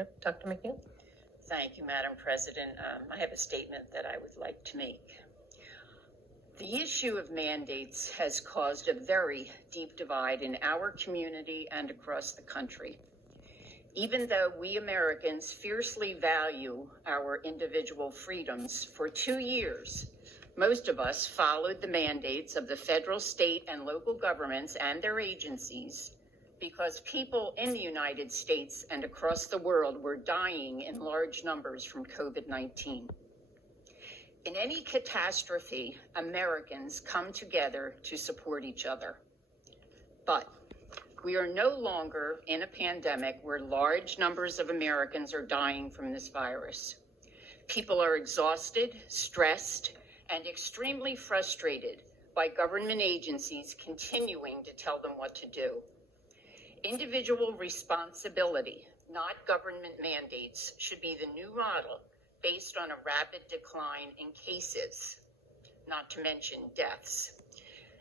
Yep. Dr. MacNeil? Thank you, Madam President. I have a statement that I would like to make. The issue of mandates has caused a very deep divide in our community and across the country. Even though we Americans fiercely value our individual freedoms, for 2 years, most of us followed the mandates of the federal, state, and local governments and their agencies because people in the United States and across the world were dying in large numbers from COVID-19. In any catastrophe, Americans come together to support each other. But we are no longer in a pandemic where large numbers of Americans are dying from this virus. People are exhausted, stressed, and extremely frustrated by government agencies continuing to tell them what to do. Individual responsibility, not government mandates, should be the new model based on a rapid decline in cases, not to mention deaths.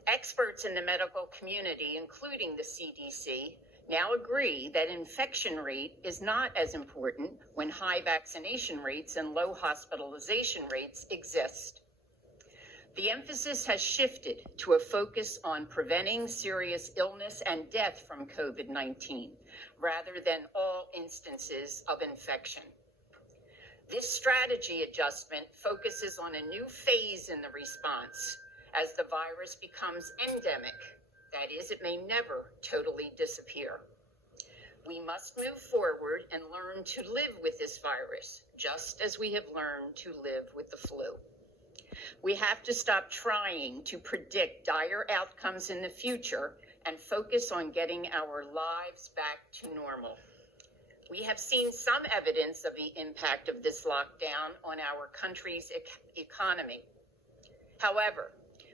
Experts in the medical community, including the CDC, now agree that infection rate is not as important when high vaccination rates and low hospitalization rates exist. The emphasis has shifted to a focus on preventing serious illness and death from COVID-19, rather than all instances of infection. This strategy adjustment focuses on a new phase in the response as the virus becomes endemic. That is, it may never totally disappear. We must move forward and learn to live with this virus, just as we have learned to live with the flu. We have to stop trying to predict dire outcomes in the future and focus on getting our lives back to normal. We have seen some evidence of the impact of this lockdown on our country's economy. However,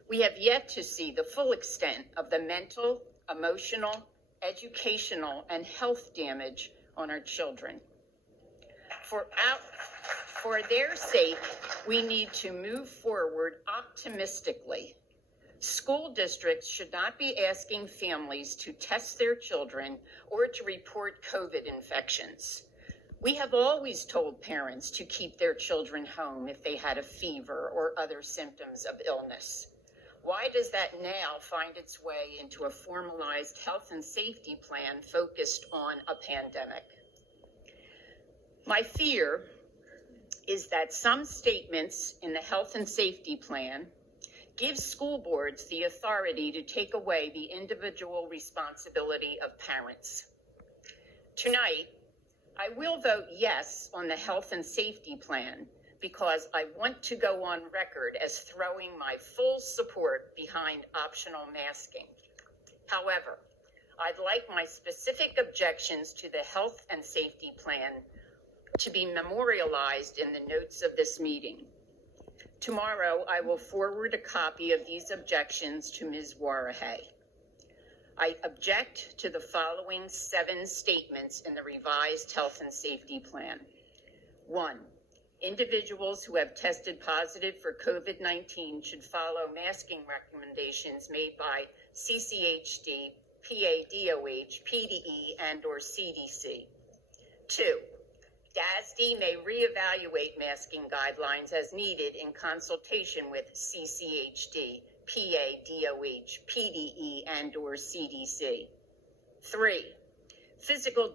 we have yet to see the full extent of the mental, emotional, educational, and health damage on our children. For their sake, we need to move forward optimistically. School districts should not be asking families to test their children or to report COVID infections. We have always told parents to keep their children home if they had a fever or other symptoms of illness. Why does that now find its way into a formalized health and safety plan focused on a pandemic? My fear is that some statements in the health and safety plan give school boards the authority to take away the individual responsibility of parents. Tonight, I will vote yes on the health and safety plan because I want to go on record as throwing my full support behind optional masking. However, I'd like my specific objections to the health and safety plan to be memorialized in the notes of this meeting. Tomorrow, I will forward a copy of these objections to Ms. Warahay. I object to the following 7 statements in the revised health and safety plan. 1, individuals who have tested positive for COVID-19 should follow masking recommendations made by CCHD, PADOH, PDE, and/or CDC. 2, DASD may reevaluate masking guidelines as needed in consultation with CCHD, PADOH, PDE, and/or CDC. 3, physical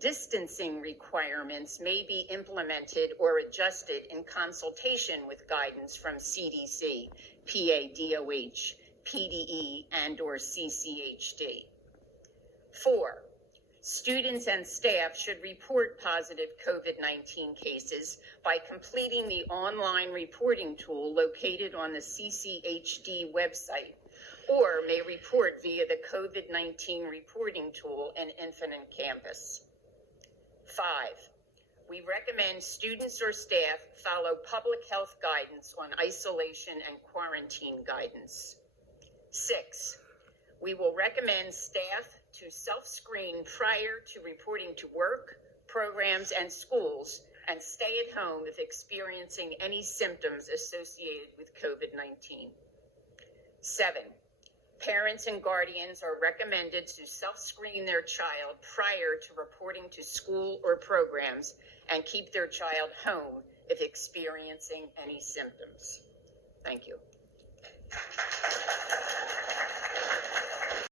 distancing requirements may be implemented or adjusted in consultation with guidance from CDC, PADOH, PDE, and/or CCHD. 4, students and staff should report positive COVID-19 cases by completing the online reporting tool located on the CCHD website, or may report via the COVID-19 reporting tool in Infinite Campus. 5, we recommend students or staff follow public health guidance on isolation and quarantine guidance. 6, we will recommend staff to self-screen prior to reporting to work, programs, and schools, and stay at home if experiencing any symptoms associated with COVID-19. 7, Parents and guardians are recommended to self-screen their child prior to reporting to school or programs and keep their child home if experiencing any symptoms. Thank you.